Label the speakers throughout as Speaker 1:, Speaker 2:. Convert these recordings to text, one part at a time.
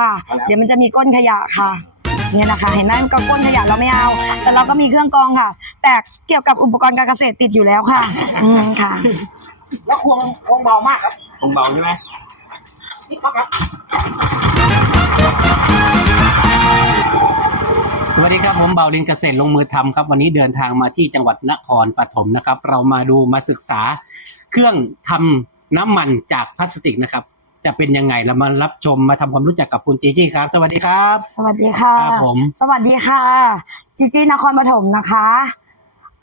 Speaker 1: ค่ะ เดี๋ยวมันจะมีก้นขยะค่ะเนี่ยนะคะ เห็นไหมก็ก้นขยะเราไม่เอา แต่เราก็มีเครื่องกรองค่ะ แต่เกี่ยวกับอุปกรณ์การเกษตรติดอยู่แล้วค่ะ อืมค่ะ
Speaker 2: แล้วควงควงเบามากครับ
Speaker 3: คงเบาใช่ไหม
Speaker 2: นี่ปั๊บครับ
Speaker 3: สวัสดีครับผมเบาลินเกษตรลงมือทำครับ วันนี้เดินทางมาที่จังหวัดนครปฐมนะครับ เรามาดูมาศึกษาเครื่องทำน้ำมันจากพลาสติกนะครับ จะเป็นยังไงเรามารับชมมาทำความรู้จักกับคุณจีจี้ครับ สวัสดีครับ
Speaker 1: สวัสดีค่ะ
Speaker 3: ครับผม
Speaker 1: สวัสดีค่ะจิจี้นครปฐมนะคะ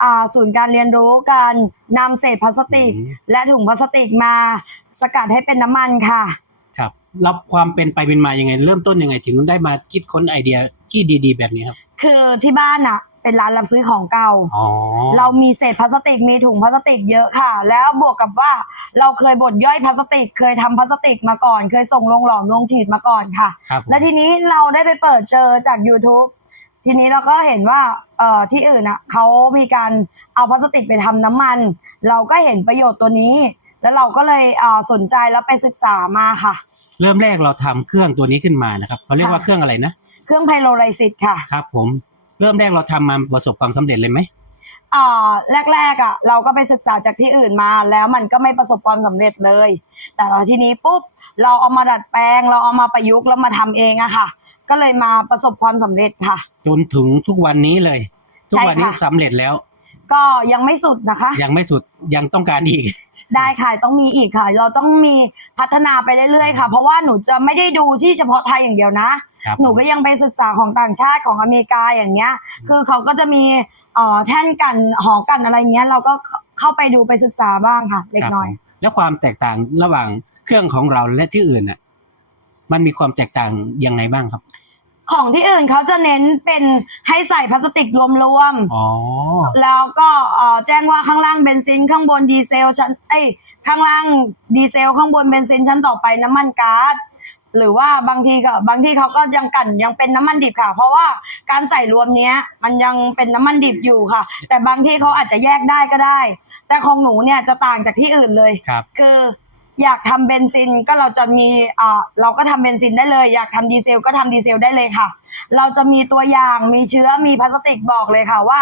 Speaker 1: อ่าศูนย์การเรียนรู้การนำเศษพลาสติก
Speaker 3: อืม
Speaker 1: และถุงพลาสติกมาสกัดให้เป็นน้ำมันค่ะ
Speaker 3: ครับรับความเป็นไปเป็นมายังไง เริ่มต้นยังไงถึงได้มาคิดค้นไอเดียที่ดี ๆ แบบนี้ครับ
Speaker 1: คือที่บ้านอะ เป็นร้านรับซื้อของเก่า
Speaker 3: อ๋อ
Speaker 1: เรามีเศษพลาสติกมีถุงพลาสติกเยอะค่ะ แล้วบวกกับว่าเราเคยบดย่อยพลาสติก เคยทำพลาสติกมาก่อน เคยส่งลงหลอมลงฉีดมาก่อนค่ะ
Speaker 3: ครับผม
Speaker 1: และทีนี้เราได้ไปเปิดเจอจาก YouTube ทีนี้เราก็เห็นว่าเอ่อที่อื่นอะเขามีการเอาพลาสติกไปทำน้ำมัน เราก็เห็นประโยชน์ตัวนี้ แล้วเราก็เลยเอ่อสนใจแล้วไปศึกษามาค่ะ
Speaker 3: เริ่มแรกเราทำเครื่องตัวนี้ขึ้นมานะครับเขาเรียกว่า
Speaker 1: ค่ะ
Speaker 3: เครื่องอะไรนะ
Speaker 1: เครื่องไพโรไลซิสค่ะ
Speaker 3: ครับผม เริ่มแรกเราทำมาประสบความสำเร็จเลยไหม
Speaker 1: อ่าแรกๆอะเราก็ไปศึกษาจากที่อื่นมาแล้วมันก็ไม่ประสบความสำเร็จเลย แต่ทีนี้ปุ๊บเราเอามาดัดแปลง เราเอามาประยุกต์แล้วมาทำเองอะค่ะ ก็เลยมาประสบความสำเร็จค่ะ
Speaker 3: จนถึงทุกวันนี้เลย ทุกวันนี้
Speaker 1: ใช่ค่ะ
Speaker 3: สำเร็จแล้ว
Speaker 1: ก็ยังไม่สุดนะคะ
Speaker 3: ยังไม่สุดยังต้องการอีก
Speaker 1: ได้ค่ะต้องมีอีกค่ะ เราต้องมีพัฒนาไปเรื่อยๆค่ะ เพราะว่าหนูจะไม่ได้ดูที่เฉพาะไทยอย่างเดียวนะ
Speaker 3: ครับ
Speaker 1: หนูก็ยังไปศึกษาของต่างชาติของอเมริกาอย่างเงี้ย คือเขาก็จะมีเอ่อแท่นกันหอกันอะไรเงี้ย เราก็เข้าไปดูไปศึกษาบ้างค่ะ เล็กน้อย
Speaker 3: ครับผมแล้วความแตกต่างระหว่างเครื่องของเราและที่อื่นน่ะ มันมีความแตกต่างยังไงบ้างครับ
Speaker 1: ของที่อื่นเขาจะเน้นเป็นให้ใส่พลาสติกรวม
Speaker 3: อ๋อ
Speaker 1: ๆแล้วก็เอ่อแจ้งว่าข้างล่างเบนซินข้างบนดีเซลชั้นเอ้ยข้างล่างดีเซลข้างบนเบนซินชั้นต่อไปน้ำมันก๊าซ หรือว่าบางทีก็บางที่เขาก็ยังกันยังเป็นน้ำมันดิบค่ะ เพราะว่าการใส่รวมเนี้ย มันยังเป็นน้ำมันดิบอยู่ค่ะ แต่บางที่เขาอาจจะแยกได้ก็ได้ แต่ของหนูเนี่ยจะต่างจากที่อื่นเลย
Speaker 3: ครับ
Speaker 1: คืออยากทำเบนซินก็เราจะมีอ่าเราก็ทำเบนซินได้เลย อยากทำดีเซลก็ทำดีเซลได้เลยค่ะ เราจะมีตัวอย่างมีเชื้อมีพลาสติกบอกเลยค่ะว่า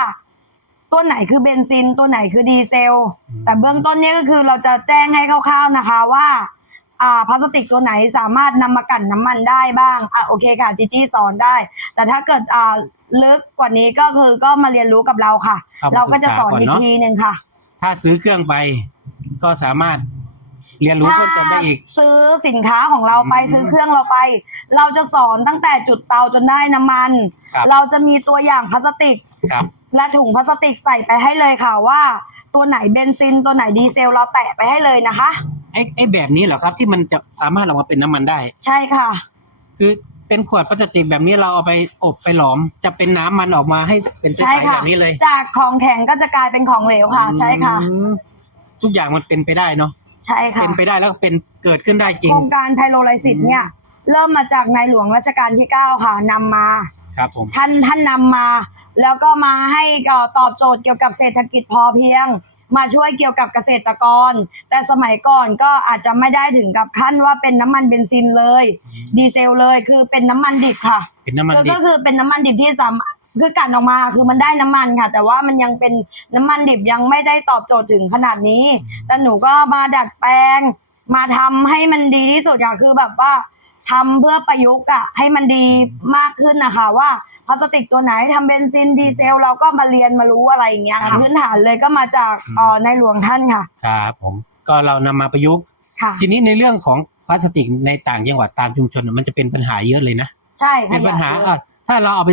Speaker 1: ตัวไหนคือเบนซิน ตัวไหนคือดีเซล
Speaker 3: อืม
Speaker 1: แต่เบื้องต้นเนี่ยก็คือเราจะแจ้งให้คร่าวๆนะคะว่า อ่าพลาสติกตัวไหนสามารถนำมากั่นน้ำมันได้บ้างอะโอเคค่ะจีจี้สอนได้ แต่ถ้าเกิดอ่าลึกกว่านี้ก็คือก็มาเรียนรู้กับเราค่ะ
Speaker 3: เข้ามา
Speaker 1: เราก็จะสอน
Speaker 3: ศึกษาก่อน
Speaker 1: อีก
Speaker 3: เนอะ
Speaker 1: ทีหนึ่งค่ะ
Speaker 3: ถ้าซื้อเครื่องไปก็สามารถเรียนรู้เพิ่มเติมได้อีก
Speaker 1: ซื้อสินค้าของเราไป
Speaker 3: อืม
Speaker 1: ซื้อเครื่องเราไป เราจะสอนตั้งแต่จุดเตาจนได้น้ำมัน
Speaker 3: ครับ
Speaker 1: เราจะมีตัวอย่างพลาสติก
Speaker 3: ครับ
Speaker 1: และถุงพลาสติกใส่ไปให้เลยค่ะว่า ตัวไหนเบนซินตัวไหนดีเซลเราแตะไปให้เลยนะคะ
Speaker 3: ไอ้ไอ้แบบนี้เหรอครับ ที่มันจะสามารถออกมาเป็นน้ำมันได้
Speaker 1: ใช่ค่ะ
Speaker 3: คือเป็นขวดพลาสติกแบบนี้เราเอาไปอบไปหลอม จะเป็นน้ำมันออกมาให้เป็นใส
Speaker 1: ใช่
Speaker 3: ๆ
Speaker 1: ค่ะ
Speaker 3: แบบนี้เลย
Speaker 1: จากของแข็งก็จะกลายเป็นของเหลวค่ะ ใช่ค่ะ
Speaker 3: อืมทุกอย่างมันเป็นไปได้เนาะ
Speaker 1: ใช่ค่ะ
Speaker 3: เป็นไปได้แล้วก็เป็นเกิดขึ้นได้จริ
Speaker 1: โค
Speaker 3: ง
Speaker 1: รงการไพโรไลซิสเนี่ย เริ่มมาจากในหลวงรัชกาลที่ 9 ค่ะนำมา
Speaker 3: ครับผม
Speaker 1: ท่านท่านนำมา แล้วก็มาให้เอ่อตอบโจทย์เกี่ยวกับเศรษฐกิจพอเพียง มาช่วยเกี่ยวกับเกษตรกร แต่สมัยก่อนก็อาจจะไม่ได้ถึงกับขั้นว่าเป็นน้ำมันเบนซินเลย ดีเซลเลยคือเป็นน้ำมันดิบค่ะ
Speaker 3: เป็นน้ำมัน
Speaker 1: ก็
Speaker 3: ดิ
Speaker 1: ก็
Speaker 3: บ
Speaker 1: คือเป็นน้ำมันดิบที่สามารถคือกันออกมาคือมันได้น้ำมันค่ะ แต่ว่ามันยังเป็นน้ำมันดิบยังไม่ได้ตอบโจทย์ถึงขนาดนี้ แต่หนูก็มาดัดแปลง มาทำให้มันดีที่สุดค่ะคือแบบว่าทำเพื่อประยุกต์อะให้มันดีมากขึ้นนะคะว่า พลาสติกตัวไหนทำเบนซินดีเซล เราก็มาเรียนมารู้อะไรอย่างเงี้ยค่ะพื้นฐานเลยก็มาจากเอ่อในหลวงท่านค่ะ
Speaker 3: ครับผมก็เรานำมาประยุกต์
Speaker 1: ค่ะ
Speaker 3: ทีนี้ในเรื่องของพลาสติกในต่างจังหวัดตามชุมชนน่ะมันจะเป็นปัญหาเยอะเลยนะ
Speaker 1: ใช่
Speaker 3: เป็นปัญหา
Speaker 1: ขยะเยอะ
Speaker 3: อะถ้าเราเอาไป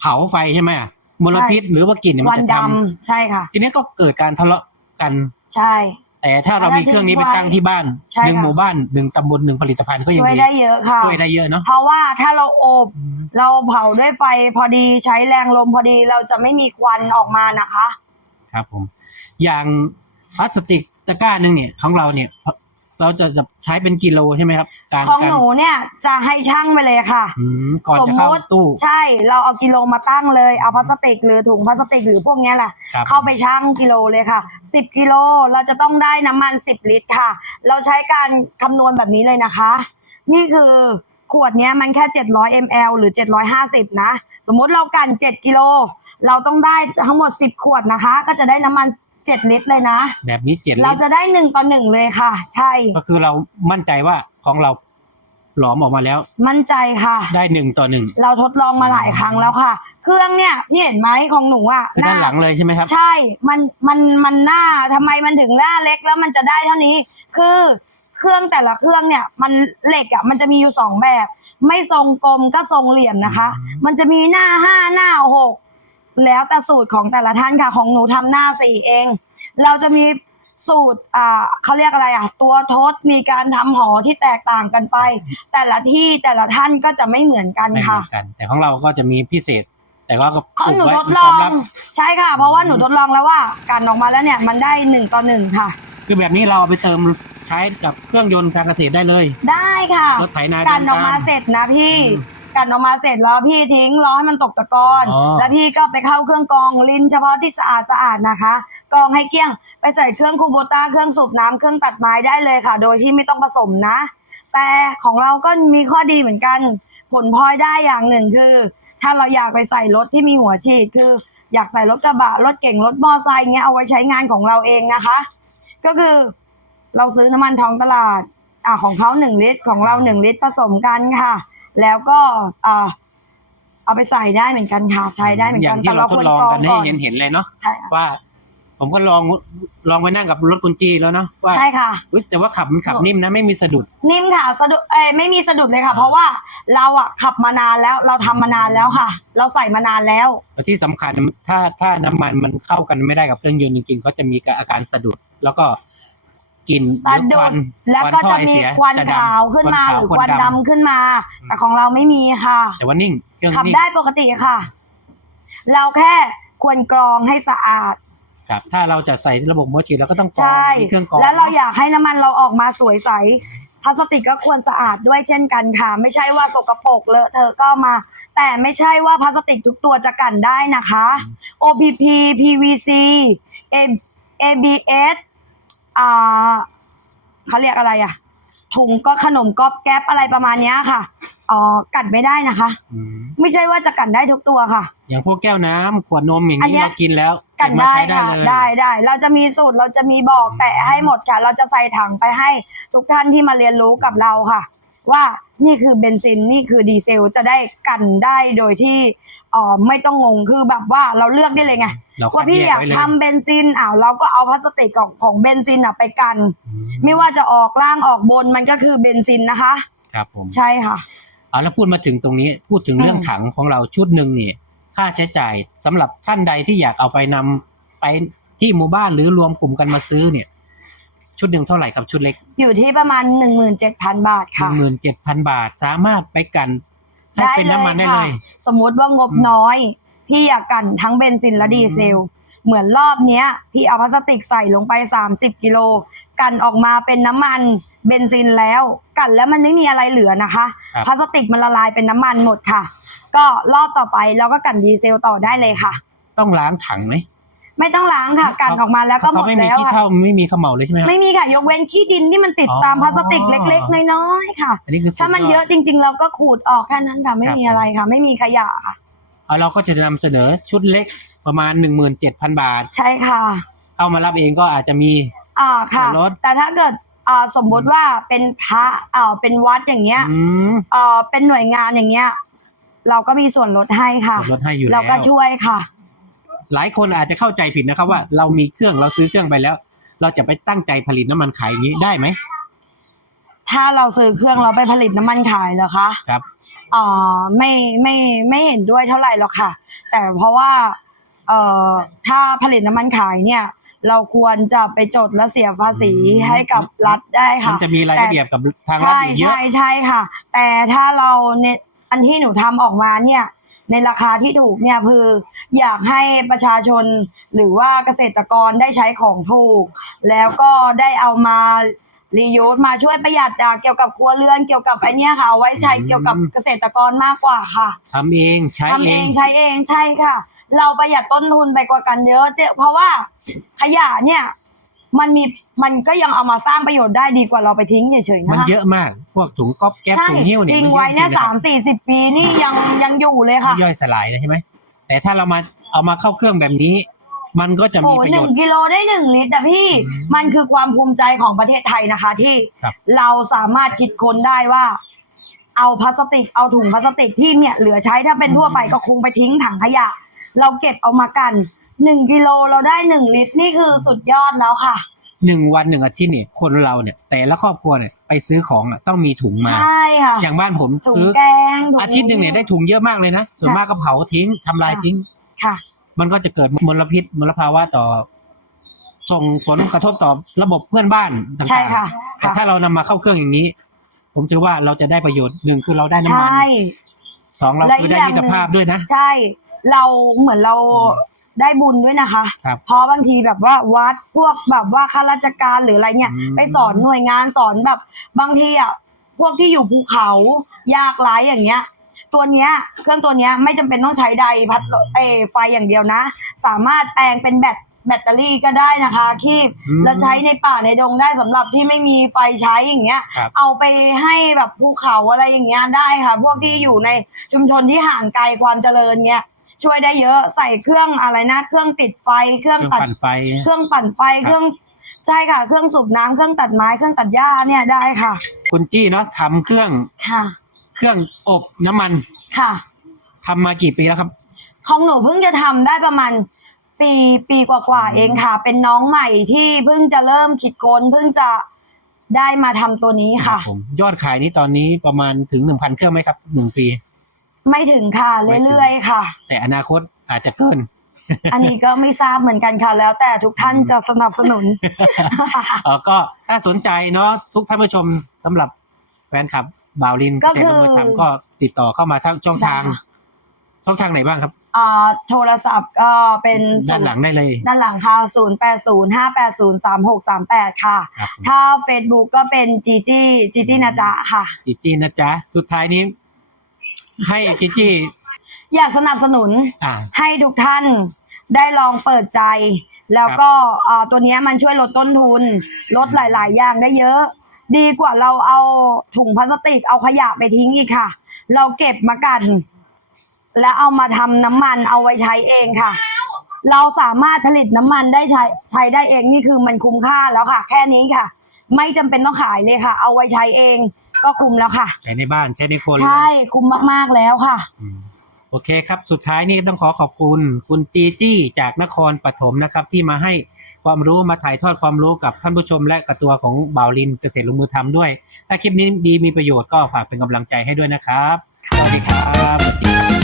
Speaker 3: เผาไฟใช่ไหมอะมลพิษหรือว่ากลิ่นเนี่ย
Speaker 1: วั
Speaker 3: มันนจะ
Speaker 1: ดำ
Speaker 3: ทำ
Speaker 1: ใช่ค่ะ
Speaker 3: ทีนี้ก็เกิดการทะเลาะกัน
Speaker 1: ใช่
Speaker 3: แต่ถ้าเรามีเครื่องนี้ไปตั้งที่บ้าน
Speaker 1: ใช่
Speaker 3: หนึ่ง
Speaker 1: ค่ะ
Speaker 3: หมู่บ้านหนึ่งตำบลหนึ่งผลิตภัณฑ์ก็ยัง
Speaker 1: ช่วย
Speaker 3: ดี
Speaker 1: ได้เยอะค่ะ
Speaker 3: ช่วยได้เยอะเนาะ
Speaker 1: เพราะว่าถ้าเราอบ
Speaker 3: อืม
Speaker 1: เราเผาด้วยไฟพอดีใช้แรงลมพอดีเราจะไม่มีควันออกมานะคะ
Speaker 3: ครับผม อย่างพลาสติกตะกร้าหนึ่งเนี่ยของเราเนี่ย เราจะจะใช้เป็นกิโลใช่ไหมครับ การ
Speaker 1: ของ
Speaker 3: การ
Speaker 1: หนูเนี่ยจะให้ช่างไปเลยค่ะ
Speaker 3: อืมก่อน
Speaker 1: สม
Speaker 3: จะ
Speaker 1: ม
Speaker 3: เข้า
Speaker 1: ติ
Speaker 3: ตู้
Speaker 1: ใช่เราเอากิโลมาตั้งเลยเอาพลาสติกหรือถุงพลาสติกหรือพวกเนี้ยแหละ
Speaker 3: ครับ
Speaker 1: เข้าไปช่างกิโลเลยค่ะสิบกิโลเราจะต้องได้น้ำมันสิบลิตรค่ะ เราใช้การคำนวณแบบนี้เลยนะคะ นี่คือ ขวดเนี้ยมันแค่ 700 ml หรือ 750 นะ สมมุติเรากัน 7 กิโล เราต้องได้ทั้งหมด 10 ขวดนะคะ ก็จะได้น้ำมัน 7 ลิตรเลยนะ
Speaker 3: แบบนี้เจ็ด
Speaker 1: เรา
Speaker 3: ลิตร
Speaker 1: จะได้ 1 ต่อ 1 เลยค่ะ ใช่
Speaker 3: ก็คือเรามั่นใจว่าของเราหลอมออกมาแล้ว
Speaker 1: มั่นใจค่ะ
Speaker 3: ได้หนึ่งต่อหนึ่ง
Speaker 1: เราทดลองมาหลายครั้งแล้วค่ะ เครื่องเนี่ยพี่เห็นไหมของหนูอะ
Speaker 3: คือด้านหลังเลยใช่ไหมครับ
Speaker 1: ใช่ มัน มัน มันหน้าทำไมมันถึงหน้าเล็กแล้วมันจะได้เท่านี้ คือเค รื่องแต่ละเครื่องเนี่ย มันเหล็กอะมันจะมีอยู่สองแบบ ไม่ทรงกลมก็ทรงเหลี่ยมนะคะ มันจะมีหน้าห้าหน้าหกแล้วแต่สูตรของแต่ละท่านค่ะ ของหนูทำหน้าสี่เอง เราจะมีสูตรอ่าเขาเรียกอะไรอะ ตัวทดมีการทำหอที่แตกต่างกันไป แต่ละที่แต่ละท่านก็จะไม่เหมือนกัน
Speaker 3: ไม่เห
Speaker 1: ค่ะ
Speaker 3: มือนกัน แต่ของเราก็จะมีพิเศษ แต่ว่าก็
Speaker 1: เขาหนู
Speaker 3: ไว้
Speaker 1: ทด
Speaker 3: เป็น
Speaker 1: ล
Speaker 3: ค
Speaker 1: อ
Speaker 3: วาม
Speaker 1: ง
Speaker 3: ลับ
Speaker 1: ใช่ค่ะ เพราะว่าหนูทดลองแล้วว่าการออกมาแล้วเนี่ยมันได้หนึ่งต่อหนึ่งค่ะ
Speaker 3: คือแบบนี้เราเอาไปเติม ใช้กับเครื่องยนต์การเกษตรได้เลย
Speaker 1: ได้ค่ะ
Speaker 3: รถไถนา
Speaker 1: กันออกมา
Speaker 3: ดินต
Speaker 1: เสร็จนะพี่
Speaker 3: อืม
Speaker 1: กันออกมาเสร็จแล้วพี่ทิ้งรอให้มันตกตะกอน
Speaker 3: อ๋อ
Speaker 1: แล้วพี่ก็ไปเข้าเครื่องกรองลินเฉพาะที่สะอาดสะอาดนะคะกรองให้เกลี้ยงไปใส่เครื่องคูโบต้าเครื่องสูบน้ำเครื่องตัดไม้ได้เลยค่ะ โดยที่ไม่ต้องผสมนะ แต่ของเราก็มีข้อดีเหมือนกัน ผลพลอยได้อย่างหนึ่งคือ ถ้าเราอยากไปใส่รถที่มีหัวฉีดคือ อยากใส่รถกระบะรถเก่งรถมอไซค์เงี้ยเอาไว้ใช้งานของเราเองนะคะ ก็คือ เราซื้อน้ำมันท้องตลาดอ่าของเขาหนึ่งลิตรของเราหนึ่งลิตรผสมกันค่ะ แล้วก็อ่าเอาไปใส่ได้เหมือนกันค่ะใช้ได้เหมือน
Speaker 3: อ
Speaker 1: กั
Speaker 3: ย่านง
Speaker 1: แต่
Speaker 3: ที่เรา
Speaker 1: เรา
Speaker 3: ท
Speaker 1: คว
Speaker 3: ด
Speaker 1: ร
Speaker 3: ลอง
Speaker 1: กรอง
Speaker 3: กันให้
Speaker 1: ก่อน
Speaker 3: เห็นเห็นเลยเนาะ
Speaker 1: ใช่ค่ะ
Speaker 3: ว่า ผมก็ลองลองไปนั่งกับรถคุณจีแล้วเนาะว่า
Speaker 1: ใช่ค่ะ
Speaker 3: อุ๊ยแต่ว่าขับมันขับนิ่มนะไม่มีสะดุด
Speaker 1: นิ่มค่ะสะดุดเอ้ยไม่มีสะดุดเลยค่ะ เพราะว่าเราอะขับมานานแล้วเราทำมานานแล้วค่ะ เราใส่มานานแล้ว
Speaker 3: แล้วที่สำคัญถ้าถ้าน้ำมันมันเข้ากันไม่ได้กับเครื่องยนต์จริงๆเขาจะมีอาการสะดุด แล้วก็ กลิ่นห
Speaker 1: สะ
Speaker 3: รือ
Speaker 1: ดุ
Speaker 3: ควั
Speaker 1: ด
Speaker 3: น
Speaker 1: แล้ว
Speaker 3: ควัน
Speaker 1: ก็
Speaker 3: ท่อ
Speaker 1: จะ
Speaker 3: ไอ
Speaker 1: มี
Speaker 3: เสีย
Speaker 1: ควัน
Speaker 3: จะดำ
Speaker 1: ขาวขึ้นมา
Speaker 3: ควันขาว
Speaker 1: หรือ
Speaker 3: ค
Speaker 1: ค
Speaker 3: วั
Speaker 1: วันน
Speaker 3: ดำ
Speaker 1: ดำขึ้นมา แต่ของเราไม่มีค่ะ
Speaker 3: แต่ว่านิ่งเครื่อง
Speaker 1: ขับ
Speaker 3: นิ่ง
Speaker 1: ได้ปกติค่ะ เราแค่ควรกรองให้สะอาด
Speaker 3: ครับ ถ้าเราจะใส่ระบบหัวฉีดเราก็ต้องกรอง
Speaker 1: ใช่
Speaker 3: มีเครื่องกรอง
Speaker 1: แล้วเราอยากให้น้ำมันเราออกมาสวยใส พลาสติกก็ควรสะอาดด้วยเช่นกันค่ะ ไม่ใช่ว่าสกปรกเลอะเธอะก็มา แต่ไม่ใช่ว่าพลาสติกทุกตัวจะกันได้นะคะ OPP PVC A- ABS อ่าเขาเรียกอะไรอะ ถุงก็ขนมก๊อบแก๊บอะไรประมาณเนี้ยค่ะอ๋อกันไม่ได้นะคะ
Speaker 3: อืม
Speaker 1: ไม่ใช่ว่าจะกันได้ทุกตัวค่ะ
Speaker 3: อย่างพวกแก้วน้ำขวดนมอย่าง
Speaker 1: อัน
Speaker 3: นี้
Speaker 1: เนี้ย
Speaker 3: เรากินแล้ว
Speaker 1: กัน
Speaker 3: เบมา
Speaker 1: ได้
Speaker 3: ใช้ได้
Speaker 1: ค่ะ
Speaker 3: เลย
Speaker 1: ได้ได้ เราจะมีสูตรเราจะมีบอกแตะให้หมดค่ะ เราจะใส่ถังไปให้ทุกท่านที่มาเรียนรู้กับเราค่ะ ว่า นี่คือเบนซินนี่คือดีเซลจะได้กันได้โดยที่เอ่อไม่ต้องงงคือแบบว่าเราเลือกได้เลยไง
Speaker 3: เราคั
Speaker 1: ว่า
Speaker 3: ด
Speaker 1: พี่
Speaker 3: แย
Speaker 1: อยาก
Speaker 3: ไว้เลย
Speaker 1: ทำเบนซินอ้าวเราก็เอาพลาสติกของของเบนซินอะไปกัน
Speaker 3: อืม
Speaker 1: ไม่ว่าจะออกล่างออกบนมันก็คือเบนซินนะคะ
Speaker 3: ครับผม
Speaker 1: ใช่ค่ะ
Speaker 3: เอาแล้วพูดมาถึงตรงนี้พูดถึง
Speaker 1: อืม
Speaker 3: เรื่องถังของเราชุดหนึ่งนี่ ค่าใช้จ่ายสำหรับท่านใดที่อยากเอาไปนำไปที่หมู่บ้านหรือรวมกลุ่มกันมาซื้อเนี่ย ชุดหนึ่งเท่าไหร่ครับชุดเล็ก
Speaker 1: อยู่ที่ประมาณหนึ่งหมื่นเจ็ดพันบาท
Speaker 3: หนึ่
Speaker 1: ค่ะ
Speaker 3: งหมื่นเจ็ดพันบาทสามารถไปกันให้เป็นน้ำมันได้เลย
Speaker 1: ค่ะสมมุติว่างบ
Speaker 3: อืม
Speaker 1: น้อย พี่อยากกันทั้งเบนซินและดีเซล เหมือนรอบเนี้ย พี่เอาพลาสติกใส่ลงไป 30 กิโล กันออกมาเป็นน้ำมันเบนซินแล้ว กันแล้วมันไม่มีอะไรเหลือนะคะ
Speaker 3: ครับ
Speaker 1: พลาสติกมันละลายเป็นน้ำมันหมดค่ะ ก็รอบต่อไปเราก็กันดีเซลต่อได้เลยค่ะ
Speaker 3: ต้องล้างถังไหม
Speaker 1: ไม่ต้องล้างค่ะกันออกมาแล้วก็หม
Speaker 3: เขา
Speaker 1: ด
Speaker 3: ไม่มี
Speaker 1: แล้ว
Speaker 3: ขี้
Speaker 1: ค่ะ
Speaker 3: เท่าไม่มีเขมเหลาเลยใช่ไหมครับ
Speaker 1: ไม่มีค่ะ ยกเว้นขี้ดินที่มันติด
Speaker 3: อ๋อ
Speaker 1: ตามพลาสติกเล็ก ๆ น้อยๆค่ะ
Speaker 3: อันนี้คือสุด
Speaker 1: ถ้ามันเยอะจริง ๆ เราก็ขูดออกแค่นั้นค่ะไม่มีอะไรค่ะ ไม่มีขยะค่ะ
Speaker 3: เอาเราก็จะนำเสนอชุดเล็กประมาณหนึ่งหมื่นเจ็ดพันบาท
Speaker 1: ใช่ค่ะ
Speaker 3: เข้ามารับเองก็อาจจะมี
Speaker 1: อ่าค่ะ
Speaker 3: ส่วนลด
Speaker 1: แต่ถ้าเกิดอ่าสมมุติว่าเป็นพระอ่าเป็นวัดอย่างเงี้ย
Speaker 3: อืม
Speaker 1: อ่าเป็นหน่วยงานอย่างเงี้ย เราก็มีส่วนลดให้ค่ะ
Speaker 3: ลดให้อยู่
Speaker 1: เรา
Speaker 3: แล้ว
Speaker 1: ก็ช่วยค่ะ
Speaker 3: หลายคนอาจจะเข้าใจผิดนะครับว่าเรามีเครื่องเราซื้อเครื่องไปแล้ว เราจะไปตั้งใจผลิตน้ำมันขายอย่างนี้ได้ไหม
Speaker 1: ถ้าเราซื้อเครื่องเราไปผลิตน้ำมันขายเหรอคะ
Speaker 3: ครับ
Speaker 1: อ่าไม่ไม่ไม่เห็นด้วยเท่าไหร่หรอกค่ะ แต่เพราะว่าเอ่อถ้าผลิตน้ำมันขายเนี่ย เราควรจะไปจดและเสียภาษี
Speaker 3: อืม
Speaker 1: ให้กับรัฐได้
Speaker 3: มั
Speaker 1: ค่ะ
Speaker 3: นจะมีรายละเอียดกับทางรัฐ
Speaker 1: ใช่
Speaker 3: อีกเยอะ
Speaker 1: ใช่ใช่ค่ะ แต่ถ้าเราเนี่ยอันที่หนูทำออกมาเนี่ย ในราคาที่ถูกเนี่ยคืออยากให้ประชาชนหรือว่าเกษตรกรได้ใช้ของถูก แล้วก็ได้เอามารียูสมาช่วยประหยัดจากเกี่ยวกับครัวเรือนเกี่ยวกับไอเนี้ยค่ะเอาไว้ใช้
Speaker 3: อืม
Speaker 1: เกี่ยวกับเกษตรกรมากกว่าค่ะ
Speaker 3: ทำเองใช้
Speaker 1: ทำ
Speaker 3: เอ
Speaker 1: เองง ใช้เองใช่ค่ะ เราประหยัดต้นทุนไปกว่ากันเยอะเดี๋ยวเพราะว่าขยะเนี่ย มันมีมันก็ยังเอามาสร้างประโยชน์ได้ดีกว่าเราไปทิ้งเฉยๆ
Speaker 3: มัน
Speaker 1: นะคะ
Speaker 3: เยอะมาก พวกถุงก๊อบแก๊บ
Speaker 1: ใช่
Speaker 3: ถุงหิ้วเนี่ย
Speaker 1: ทิ้ง
Speaker 3: มั
Speaker 1: ไว้เนี่ย
Speaker 3: อะจริงๆ
Speaker 1: สามสี่สิบปีนี่ยังยังอยู่เลยค่ะ
Speaker 3: ไม่ย่อยสลายเลยใช่ไหมแต่ถ้าเรามาเอามาเข้าเครื่องแบบนี้ มันก็จะ
Speaker 1: โอ้
Speaker 3: มีประ
Speaker 1: ห
Speaker 3: โย
Speaker 1: นึ่
Speaker 3: ช
Speaker 1: ง
Speaker 3: น์
Speaker 1: กิโลได้หนึ่งลิตรแต่พี่
Speaker 3: อืม
Speaker 1: มันคือความภูมิใจของประเทศไทยนะคะ ที่
Speaker 3: ครับ
Speaker 1: เราสามารถคิดค้นได้ว่า เอาพลาสติกเอาถุงพลาสติกที่เนี่ยเหลือใช้ถ้าเป็นทั่วไปก็คงไปทิ้งถังขยะ เราเก็บเอามากัน หนึ่งกิโลเราได้หนึ่งลิตรนี่คือสุดยอดแล้วค่ะ
Speaker 3: หนึ่งวันหนึ่งอาทิตย์เนี่ยคนเราเนี่ย แต่ละครอบครัวเนี่ยไปซื้อของอะต้องมีถุงมา
Speaker 1: ใช่ค่ะ
Speaker 3: อย่างบ้านผม
Speaker 1: ถุง
Speaker 3: ซื้อ
Speaker 1: แกงถุง
Speaker 3: อาทิตย์หนึ่งเนี่ยได้ถุงเยอะมากเลยนะส่วนมากก็เผาทิ้งทำลายทิ้ง
Speaker 1: ค่ะ
Speaker 3: มันก็จะเกิดมลพิษมลภาวะต่อ ส่งผลกระทบต่อระบบเพื่อนบ้านต่างๆ
Speaker 1: ใช่ค่ะ
Speaker 3: แต่
Speaker 1: ค่ะ
Speaker 3: ถ้าเรานำมาเข้าเครื่องอย่างนี้ ผมถือว่าเราจะได้ประโยชน์หนึ่งคือเราได้น้ำ
Speaker 1: ใช
Speaker 3: มัน่สองเรา
Speaker 1: และ
Speaker 3: คือได้
Speaker 1: อีกอย่าง
Speaker 3: มิตรภาพด้วยนะ
Speaker 1: ใช่ เราเหมือนเรา ได้บุญด้วยนะคะ
Speaker 3: ครับ
Speaker 1: เพราะบางทีแบบว่าวัดพวกแบบว่าข้าราชการหรืออะไรเนี่ย
Speaker 3: อืม
Speaker 1: ไปสอนหน่วยงานสอนแบบ บางทีอะพวกที่อยู่ภูเขายากไร้อย่างเงี้ย ตัวเนี้ยเครื่องตัวเนี้ยไม่จำเป็นต้องใช้ใดพัดเออไฟอย่างเดียวนะ สามารถแปลงเป็นแบตแบตเตอรี่ก็ได้นะคะคีบ
Speaker 3: อืม
Speaker 1: แล้วใช้ในป่าในดงได้สำหรับที่ไม่มีไฟใช้อย่างเงี้ย
Speaker 3: ครับ
Speaker 1: เอาไปให้แบบภูเขาอะไรอย่างเงี้ยได้ค่ะ พวกที่อยู่ในชุมชนที่ห่างไกลความเจริญเงี้ย ช่วยได้เยอะใส่เครื่องอะไรนะเครื่องติดไฟเค
Speaker 3: เค
Speaker 1: รื่
Speaker 3: รื่
Speaker 1: อ
Speaker 3: องง
Speaker 1: ตัด
Speaker 3: ปั่นไฟ
Speaker 1: เครื่องปั่นไฟเครื่องใช่ค่ะ เครื่องสูบน้ำเครื่องตัดไม้เครื่องตัดหญ้าเนี่ยได้ค่ะ
Speaker 3: คุณจี้เนาะทำเครื่อง
Speaker 1: ค่ะ
Speaker 3: เครื่องอบน้ำมัน
Speaker 1: ค่ะ
Speaker 3: ทำมากี่ปีแล้วครับ
Speaker 1: ของหนูเพิ่งจะทำได้ประมาณปีปีกว่าๆเองค่ะ เป็นน้องใหม่ที่เพิ่งจะเริ่มคิดค้นเพิ่งจะได้มาทำตัวนี้ค่ะ
Speaker 3: ผมยอดขายนี้ตอนนี้ประมาณถึงหนึ่งพันเครื่องไหมครับหนึ่งปี
Speaker 1: ไม่ถึงค่ะ
Speaker 3: ไม่ถึง
Speaker 1: เรื่อยๆค่ะ
Speaker 3: แต่อนาคตอาจจะเกิน
Speaker 1: อันนี้ก็ไม่ทราบเหมือนกันค่ะ แล้วแต่ทุกท่านจะสนับสนุน
Speaker 3: เออก็ถ้าสนใจเนาะทุกท่านผู้ชมสำหรับแฟนคลับ บ่าวลิน
Speaker 1: ก็
Speaker 3: เกษตร
Speaker 1: คือ
Speaker 3: ลงมือทำก็ติดต่อเข้ามาทางช่องทาง
Speaker 1: ได้ค่ะ
Speaker 3: ช่องทางไหนบ้างครับ
Speaker 1: อ่าโทรศัพท์ก็เป็น
Speaker 3: ด้านหลังได้เลย
Speaker 1: ด้านหลังค่ะศูนย์แปดศูนย์ห้าแปดศูนย์สามหกสามแปดค่ะ
Speaker 3: ครับผม
Speaker 1: ถ้า Facebook ก็เป็นจีจี้จีจี้นะจ๊ะค่ะ
Speaker 3: จีจี้นะจ๊ะสุดท้ายนี้ ให้จีจี้
Speaker 1: อยากสนับสนุน
Speaker 3: อ่า
Speaker 1: ให้ทุกท่านได้ลองเปิดใจ แล้วก็อ่าตัวเนี้ยมันช่วยลดต้นทุน ลดหลาย ๆ อย่างได้เยอะ ดีกว่าเราเอาถุงพลาสติกเอาขยะไปทิ้งอีกค่ะ เราเก็บมากัน แล้วเอามาทำน้ำมันเอาไว้ใช้เองค่ะ เราสามารถผลิตน้ำมันได้ใช้ใช้ได้เองนี่คือมันคุ้มค่าแล้วค่ะ แค่นี้ค่ะ ไม่จำเป็นต้องขายเลยค่ะ เอาไว้ใช้เองก็คุ้มแล้วค่ะ
Speaker 3: ใช้ในบ้านใช้ในครัวเรือน
Speaker 1: ใช่คุ้มมากๆแล้วค่ะ
Speaker 3: อืมโอเคครับ สุดท้ายนี้ต้องขอขอบคุณคุณจีจี้จากนครปฐมนะครับ ที่มาให้ความรู้มาถ่ายทอดความรู้กับท่านผู้ชมและกับตัวของบ่าวลินเกษตรลงมือทำด้วย ถ้าคลิปนี้ดีมีประโยชน์ก็ฝากเป็นกำลังใจให้ด้วยนะครับสวัสดีครับ